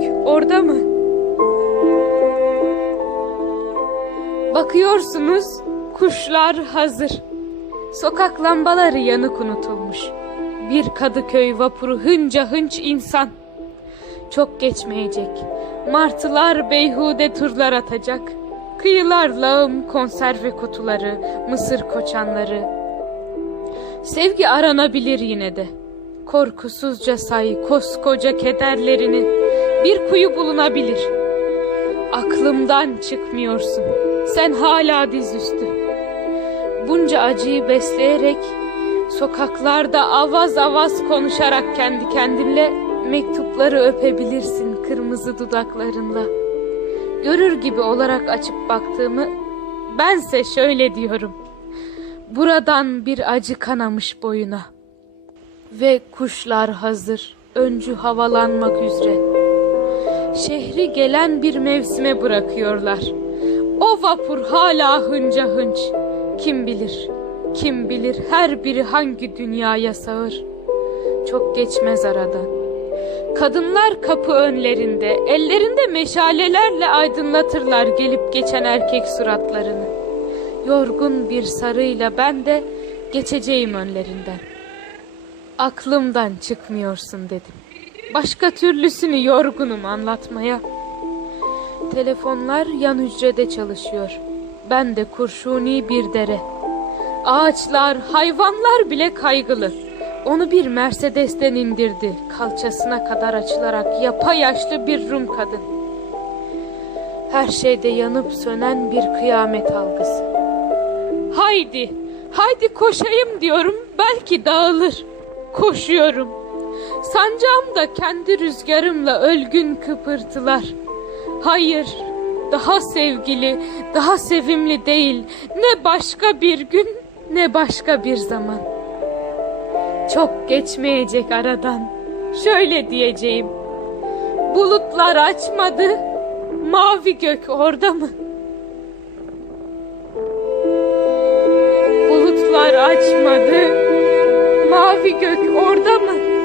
Gök orada mı? Bakıyorsunuz kuşlar hazır. Sokak lambaları yanık unutulmuş. Bir Kadıköy vapuru hınca hınç insan. Çok geçmeyecek. Martılar beyhude turlar atacak. Kıyılar lağım konserve kutuları, mısır koçanları. Sevgi aranabilir yine de. Korkusuzca say koskoca kederlerini. Bir kuyu bulunabilir. Aklımdan çıkmıyorsun. Sen hala dizüstü. Bunca acıyı besleyerek sokaklarda avaz avaz konuşarak kendi kendinle mektupları öpebilirsin kırmızı dudaklarınla. Görür gibi olarak açıp baktığımı bense şöyle diyorum. Buradan bir acı kanamış boyuna. Ve kuşlar hazır, öncü havalanmak üzere. Şehri gelen bir mevsime bırakıyorlar. O vapur hala hınca hınç. Kim bilir, kim bilir her biri hangi dünyaya sağır. Çok geçmez aradan. Kadınlar kapı önlerinde, ellerinde meşalelerle aydınlatırlar gelip geçen erkek suratlarını. Yorgun bir sarıyla ben de geçeceğim önlerinden. Aklımdan çıkmıyorsun dedim. Başka türlüsünü yorgunum anlatmaya. Telefonlar yan hücrede çalışıyor. Ben de kurşuni bir dere. Ağaçlar, hayvanlar bile kaygılı. Onu bir Mercedes'ten indirdi. Kalçasına kadar açılarak yapayaşlı bir Rum kadın. Her şeyde yanıp sönen bir kıyamet algısı. Haydi, haydi koşayım diyorum. Belki dağılır. Koşuyorum. Sancağımda kendi rüzgarımla ölgün kıpırtılar. Hayır, daha sevgili, daha sevimli değil. Ne başka bir gün, ne başka bir zaman. Çok geçmeyecek aradan. Şöyle diyeceğim. Bulutlar açmadı. Mavi gök orada mı? Bulutlar açmadı. Mavi gök orada mı?